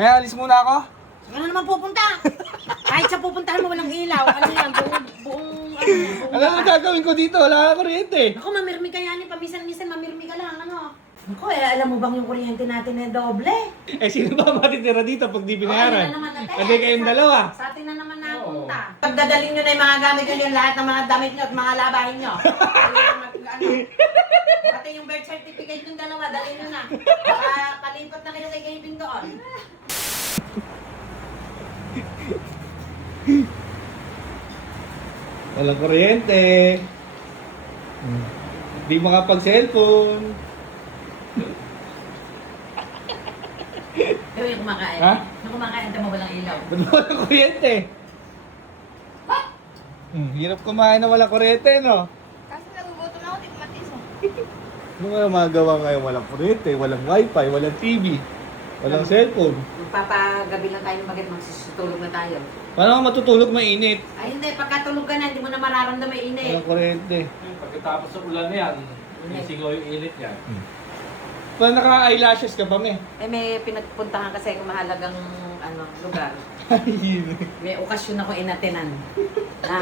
May alis muna ako. Saan ka na naman pupunta? Kahit sa pupuntahan mo walang ilaw. Ano yan? Buong Ano ang gagawin ko dito? Wala ka kuryente. Ako, mamirmi ka yan. Paminsan-minsan, mamirmi ka lang. Ano? Ako, alam mo bang yung kuryente natin na doble? Eh, sino ba matitira dito pag di binayaran? Ayun na naman natin. Kasi kayong dalawa. Sa atin na naman napunta. Pagdadalhin nyo na yung mga gamit nyo, yung lahat ng mga damit nyo at mga labahin nyo. Pati yung birth certificate yung dalawa, dalhin nyo na. Palipat na kayo kay Gavin doon. Walang kuryente. Di makapag-cellphone. Pero yung kumakain. Ha? Yung kumakain, tama walang ilaw. Ba't walang kuryente? Hirap kumain na walang kuryente, no? Kasi nagugutom ako, di ko matiso. Ano nga magawa ngayon? Walang kuryente, walang wifi, walang TV, walang cellphone. Magpapagabi lang tayo ng bagay, magsisutulog na tayo. Paano ka matutulog mainit? Ay hindi, pagkatulog ka na, hindi mo na mararamdaman yung init. Walang kuryente. Pagkatapos sa ulan na yan, sisigaw yung init yan. Paano naka-eyelashes ka pa, me? Eh may pinagpuntahan kasi kung mahalagang lugar. May okasyon ako inatenan na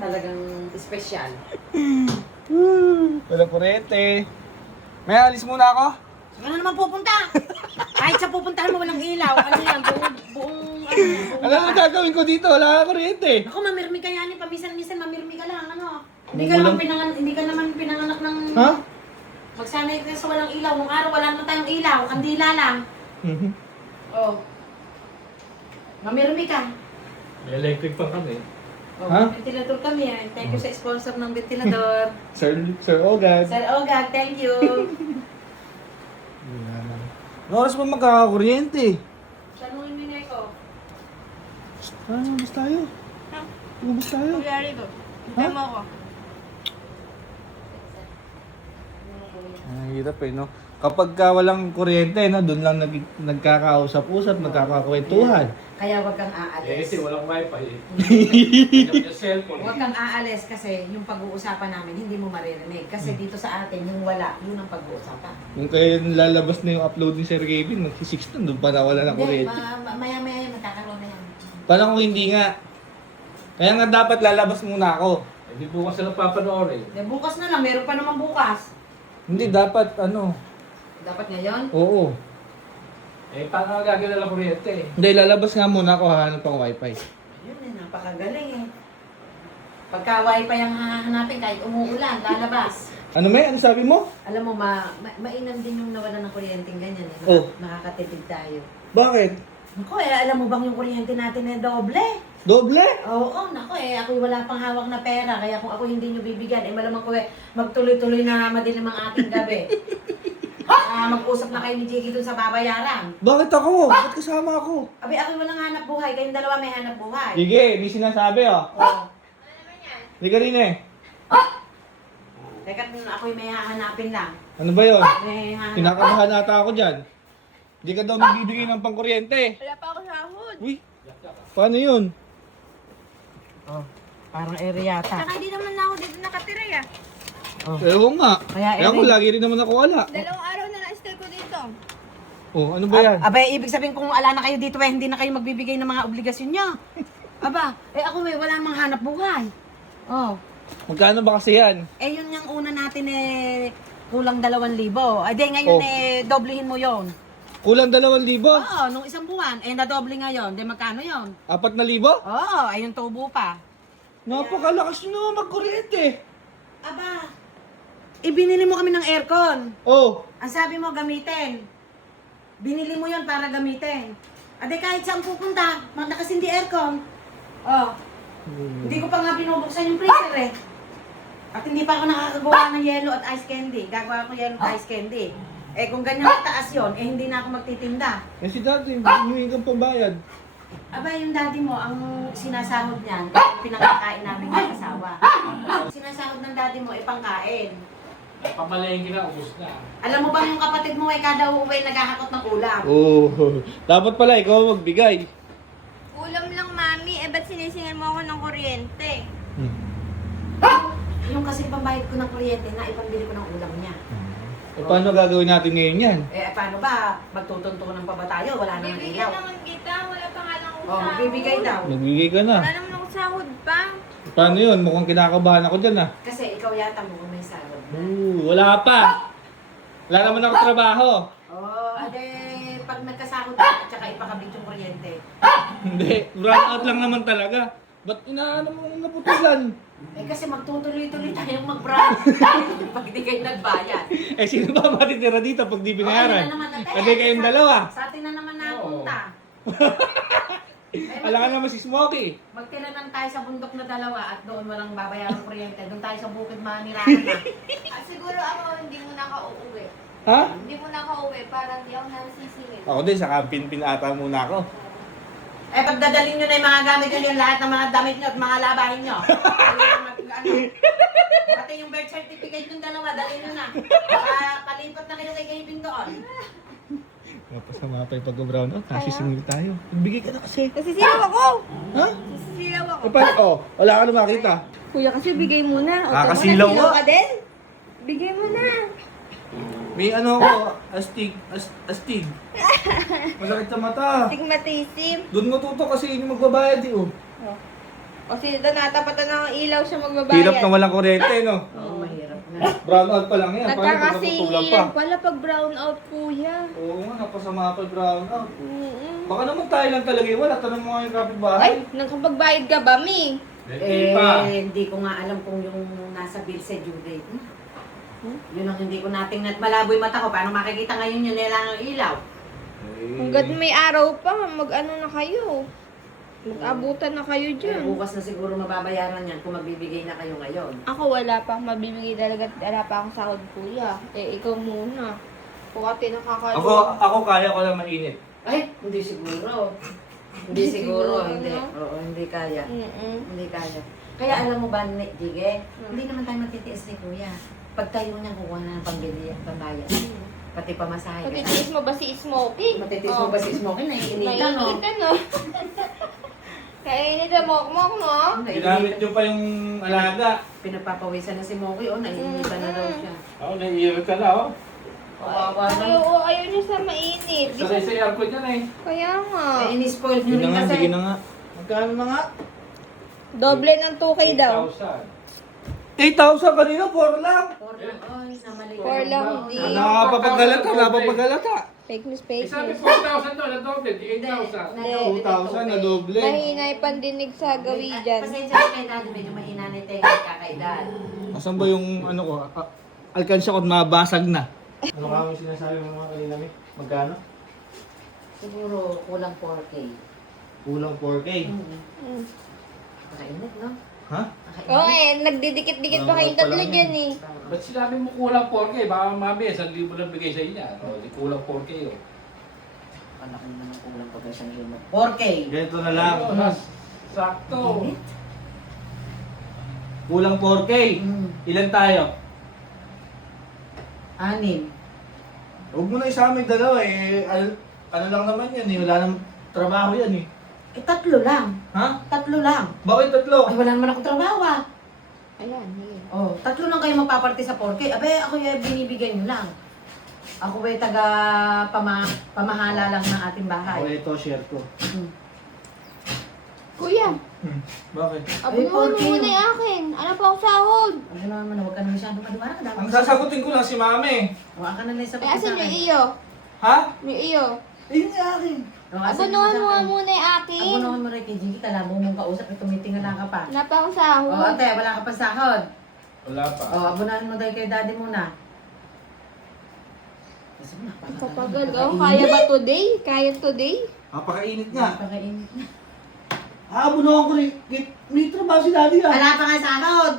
talagang espesyal. Walang kuryente. May alis muna ako. Saan ka na naman pupunta? Kahit sa pupuntahan mo walang ilaw. Ano yan? Ano ang gagawin ko dito? Wala ka kuryente. Ako, mamirmi ka yan. Paminsan-minsan, mamirmi ka lang. Ano? Hindi ka naman pinanganak ng... Ha? Magsanay ka sa walang ilaw. Nung araw, wala naman tayong ilaw. Kandila lang. Oh. Mamirmi ka. May electric pan kami. Oh, Ha? ventilador kami. Thank you sa sponsor ng ventilador. Sir Ogad. Sir Ogag, thank you. Ano oras pa magkakakuryente? Tanungin mo na ako. Ubus tayo. Ha? Ubus tayo. Kuya Rico, hintay mo ako. Ang hirap eh, no? Kapag ka walang kuryente, no, doon lang nagkakausap-usap, nagkakakwentuhan. Kaya wag kang Eh aalis. kasi walang wifi eh. Yung cellphone. Huwag kang aalis kasi yung pag-uusapan namin hindi mo maririnig. Kasi dito sa atin, yung wala, yun ang pag-uusapan. Kung kayo lalabas na yung upload ni Sir Gavin, mag-6 na, doon pa nawala ng Hindi, kuryente. maya-maya yun, magkakaroon na yan. Paano kung hindi nga? Kaya nga dapat lalabas muna ako. Hindi bukas sila papanoorin. De, bukas na lang, meron pa naman bukas. Hindi, dapat ano, Dapat ngayon? oo. Eh paano nga gagawin ng kuryente eh? Hindi, lalabas nga muna ako, hahanap ng wifi. Yun eh, napakagaling eh. Pagka wifi ang hahanapin, kahit umuulan, lalabas. Ano may? Ano sabi mo? Alam mo, mainam din yung nawala ng kuryenteng ganyan eh. Oh. Makakatipid tayo. Bakit? Naku eh, alam mo bang yung kuryente natin eh doble? Doble? Oo, naku eh, ako wala pang hawak na pera. Kaya kung ako hindi nyo bibigyan, eh malamang ko eh, magtuloy-tuloy na madilim ang ating gabi. Mag-usap na kayo ni Jiggy dun sa babayaran. Bakit ako? Bakit kasama ako? Abi, ako walang hanap buhay. Kayong dalawa may hanap buhay. Sige, may sinasabi oh. Oo. Hindi ka rin eh. Teka, ako'y may hahanapin lang. Ano ba yun? May hahanap. Kinakabahan nata ako dyan. Hindi ka daw magbibigay ng pangkuryente. Wala pa ako sahod. Uy, paano yun? Oh, parang area yata. Saka hindi naman ako dito nakatira ya. Ewan nga. Kaya Kaya ako lagi rin naman ako wala. Dalawang araw na na-stay ko dito. Oh, ano ba yan? Abay, ibig sabihin kung ala na kayo dito, eh, hindi na kayo magbibigay ng mga obligasyon nyo. Aba, eh ako may wala namang hanap buhay. Oh. Magkano ba kasi yan? Eh yun yung una natin eh, kulang 2,000. Ay di ngayon Oh. doblehin mo yon. Kulang 2,000? Oo, nung isang buwan, eh nadoble ngayon. Di magkano yon? 4,000? Oo, ay yung tubo pa. Napakalakas nyo naman magkuryente. Aba, ibinili mo kami ng aircon. Oh, Ang sabi mo, gamitin. Binili mo yon para gamitin. Ade kahit saan pupunta, nakasindi aircon. Oh, hindi ko pa nga binubuksan yung freezer eh. At hindi pa ako nakakagawa ng yellow at ice candy. Gagawa ko yellow at ice candy. Eh kung ganyan kataas yon, eh hindi na ako magtitinda. eh si dati, hindi kang pambayad. Aba, yung daddy mo, ang sinasahod niyan, pinakakain namin ng asawa. Ang sinasahod ng daddy mo, ay pangkain. Pamalengke na, ubus na. Alam mo ba yung kapatid mo ay kada uuwi naghahakot ng ulam? Oh, dapat pala ikaw magbigay. Ulam lang, mami. Eh, ba't sinisingan mo ako ng kuryente? Yung kasi pambayad ko ng kuryente na ipambili ko ng ulam niya. paano gagawin natin ngayon yan? Eh, paano ba? Magtutuntunan pa ba tayo? Wala nang Bibigyan ilaw. naman kita, wala pa nga lang akong Oh, sahod. magbibigay daw. Nagbigay ka na. Wala naman akong sahod pa. Paano yun? Mukhang kinakabahan ako dyan ah. Kasi ikaw yata mukhang may sahod na. Wala pa. Wala naman ako trabaho. Oh, ade, pag nagkasahod ka at saka ipakabit yung kuryente. Hindi. Run out lang naman talaga. Ba't inaano mo naputulan? Eh kasi magtutuloy-tuloy tayong mag-brand. Pag di kayo nagbayad. Eh sino ba matitira dito pag di Oh, binayaran? ayun na naman, ate. Hindi kayong dalawa. Sa atin na naman napunta. Alam ka naman si Smokey. Magtiranan tayo sa bundok na dalawa at doon walang babayaran kuryente. Doon tayo sa bukid manirahan na. Siguro ako hindi mo na ka uuwi. Ha? Hindi mo na ka uuwi para hindi ako nasisingil. Ako din, saka pinata muna ako. Eh pagdadalhin nyo na yung mga gamit nyo, yung lahat ng mga damit nyo at mga labahin nyo. Pati yung birth certificate yung dalawa, dalhin nyo na. Palipat na kayo kay Gavin doon. Napasama pa yung pag-brown out. Nasisingil tayo. Bigay ka na kasi. Nasisilaw ako! Ha? Nasisilaw ako. Eh, paano? Wala ka na makita. Kuya kasi bigay mo na. Kakasilaw Nasilaw nga. ka din? Bigay mo na. May ano ako, astig. Masakit sa mata. Stigmatism. Doon mo tuto kasi hindi magbabayad eh oh. O sino doon natapatan ng ilaw siya magbabayad. Hirap na walang kuryente no. Oo, mahirap na. Brown out pa lang yan. Paano pag natutulan pa? Nagkakasingilan pala pag brown out, kuya. Oo nga, napasama pa yung brown out. Mm-mm. Baka naman tayo lang talaga eh. Wala, tanong mo nga yung kapitbahay. Ay, nakapagbayad ka ba, Mi? Hindi ko nga alam kung yung nasa bill sa due date. Yun ang hindi ko natingnan. Malabo yung mata ko. Paano makikita ngayon yun nila ng ilaw? Hanggat may araw pa, mag-ano na kayo. Mag-abutan na kayo Eh, dyan. bukas na siguro mababayaran yan kung magbibigay na kayo ngayon. Ako wala pa akong mabibigay talaga at wala pa akong sahod, kuya. Eh, ikaw muna. Kung ate nakakalo. Ako kaya ko lang mainit. Ay, hindi siguro. Hindi siguro. Hindi. no? Oo, hindi kaya. Mm-mm. Hindi kaya. Kaya alam mo ba, Jige, hindi naman tayo matitiis ni Kuya. Pag tayo niya kukuha na ng pambili at pambayad. Pati pamasahe. Matitiis mo ba si Smokey? Matitiis mo ba si Smokey? Naiinitan, no? Naiinitan, no? Kainit na mokmok, no? Ginamit nyo pa yung alaga. Pinagpapawisan na si Smokey, oh, naiinitan na daw siya. Ako, naiirot ka na, oh. Kawawa Ayaw niya sa mainit. Sakay sa aircon yan eh. Kaya nga. Eh, ini-spoil nyo Sige rin na nga, kasi. sige na nga. Magkano na nga? Doble ng 2K daw. 8,000 kanina, 4 lang. Oy, namali. For lang, di. Napapaggalata. Fake news, fake Sabi news. 4,000 to, na doble, di 8,000. 2,000 na doble. Mahina yung pandinig sa gawi dyan. Pasensya na kayo dati, medyo mahina na yung kakaedad. Asan ba yung ano ko? Alkansya ko at mabasag na. Ano kami sinasabi mo mga kanina, Mi? Magkano? Siguro kulang 4K. Kulang 4K. Mm. Kakainit, no? Ha? Oo nagdidikit-dikit pa kayong tatlo dyan eh. Ba't sinabi mo kulang 4K? Baka mami, 1,000 lang bigay sa inyo. O, di kulang 4K, oh. Anak mo naman kulang pag isang limo. 4K. Ganito na lang. Sakto. Kulang 4K. Ilan tayo? 6. Huwag mo na isama yung dalawa eh. Ano lang naman yan eh. Wala nang trabaho yan eh. Eh, 3 lang. Ha? 3 lang. Bakit tatlo? Ay, wala naman akong trabaho ah. Ayan, here. Oh, 3 lang kayo magpaparte sa 4K. Abe, ako yung binibigay nyo lang. Ako ay taga pamahala lang ng ating Ako bahay. ito, share ko. Kuya, Bakit? abunuhan mo muna yung akin. Ano pa ako sahod? Ano naman, huwag ka na masyadong madiwara. Ang sasagutin ko lang si mami. Huwag ka na lang sa Eh, asan yung iyo? Ha? Yung iyo. Yun yung akin. Abunuhan mo muna yung akin. Abunuhan mo rin kay Jiggy. Kalabo mong kausap at tumitingala ka pa. Wala pa akong sahod. Oh, ate, wala ka pa sahod. Wala pa. Oh, abunuhan mo dahil kay daddy muna. Kasi Kapagal, oh. Kaya ba today? Kaya today? Napakainit nga. Napakainit na. Abunuhan ko rin. May trabaho si daddy ah. Wala pa nga sahod.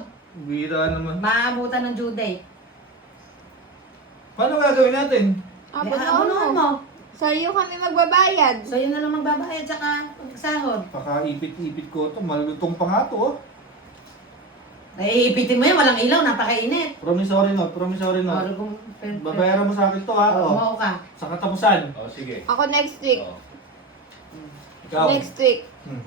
Bira naman. Maabutan ng due date. Paano gagawin natin? Abunuhan mo. Sa'yo kami magbabayad. So, yun na lang magbabayad saka sahod. Paka-ipit-ipit ko ito. Malutong pa nga to oh. Naiipitin mo yan, walang ilaw, napakainit. Promissory note, promissory note. Babayaran mo sa akin to ha. Oo, Oh. umuo ka. Sa katapusan. O, sige. Ako next week. O. Ikaw. Next week. Hmm.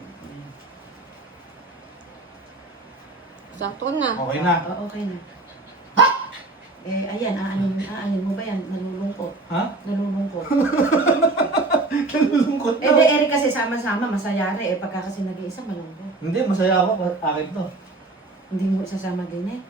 Sakto na. Okay na. Oo, okay na. Ayan, aanin mo ba yan? Nalulungkot. Ha? Nalulungkot. Nalulungkot na. Eri kasi sama-sama, masaya rin. Pagka kasi nag-iisa, malungkot. Hindi, masaya ako. Akin to. Hindi mo isasama din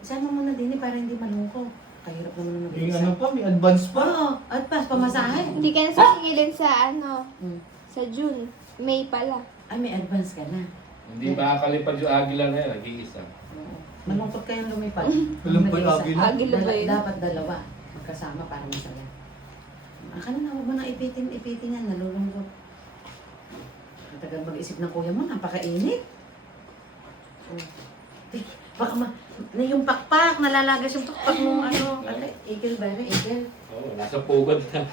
Isama mo na din para hindi malungkot. Kahirap naman na Yung nag-iisa. ano pa, may advance pa. Oo, at pas, pamasahe. Hindi ka nasasingilin sa Hmm. sa June. May pala. Ay, may advance ka na. Hindi makakalipad yung agila na yan, nag-iisa. Oo. Malungkot kayong lumipad. Walang Nag-iisa. pag-agila. Agila ba yun? Dapat dalawa. Magkasama para masaya. Aka na, huwag mo na ipitin yan. Nalulungkot. Matagal mag-isip ng kuya mo, napakainit. Oh. Baka na yung pakpak, nalalagas yung pakpak nung ano. Igil ba rin? Igil. Oo, nasa pugad na.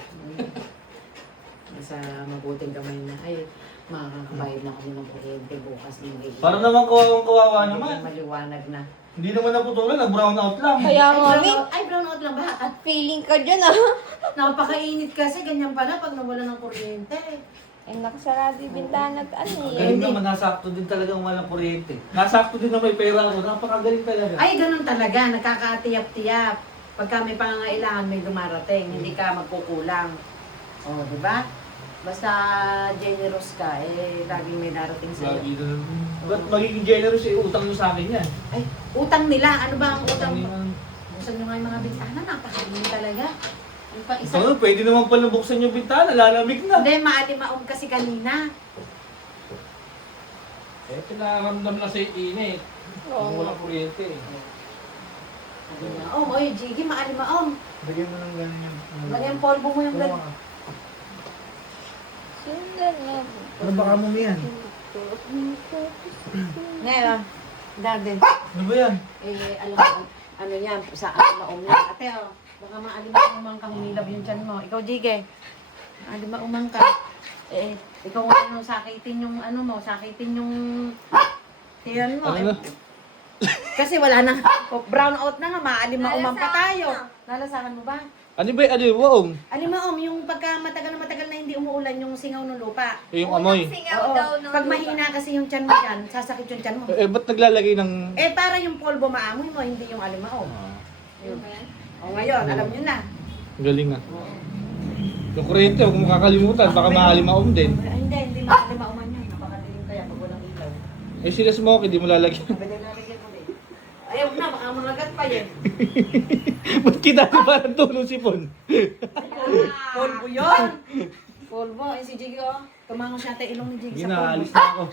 Nasa mabuting kamay na. Ay, makakabayad na kami ng kuryente bukas ng igil. Para naman kawawa naman. Maliwanag na. Hindi naman naputulan, nag-brown out lang. Kaya nga, Brown out lang ba? At feeling ka dyan ah. napakainit kasi, ganyan pala pag nawala ng kuryente. Eh, nakasarado yung bintana at ano eh. Galing naman, nasakto din talagang walang kuryente. Nasakto din na may pera ako, napakagaling talaga. Ay, ganun talaga. Nakakatiyap-tiyap. Pagka may pangangailangan, may dumarating. Hindi ka magkukulang. O, di ba? Basta generous ka, laging may darating sa'yo. Lagi na. Ba't magiging generous utang nyo sa akin yan? Ay, utang nila. Ano ba ang utang? Utang Buksan nyo nga yung mga bintana. Napakainit talaga. Yung pa isa. Ito, pwede naman pala buksan yung bintana, lalamig na. Hindi, maalimaong kasi kanina. Eh, pinaramdam na sa init. Oo. Kung walang kuryente. Alimaong. Oy, Jiggy, maalimaong. Lagyan mo ng ganyan yung... Lagyan polvo mo yung ganyan. Sundan nga. Ano baka mo yan? Ngayon, dati. Ano ba yan? Alam mo, ano yan, sa alimaong yan. Ate, baka maalimaong ka, humilab yung tiyan mo. Ikaw, Jiggy, alimaong ka. Ikaw ano, sakitin yung ano mo, sakitin yung tiyan mo. Ano na? Kasi wala nang brown out na nga, maalimaong pa tayo. Nalasahan mo ba? Ano ba yung alimaong? Alimaong, yung pagka matagal na hindi umuulan yung singaw ng lupa. Yung amoy. Singaw Oo, daw ng pag lupa. mahina kasi yung tiyan mo dyan, sasakit yung tiyan mo. Ba't naglalagay ng... Para yung polvo maamoy mo, hindi yung alimaong. Yun ba yan? O ngayon, alam nyo na. Galing ah. Yung kuryente, huwag mo kakalimutan, baka maalimaong din. Ay, hindi maalimaoman yan. Napakadilim kaya pag walang ilaw. Eh sila smoke, hindi mo lalagyan. Sabi na lalagyan mo din. Ayaw na, baka mangagat pa yan. Ba't kita di parang tulong si Pon? Polvo yun! Polvo, si Jiggy Tumango siya ilong ni Jiggy sa polvo. Ginaalis na ako.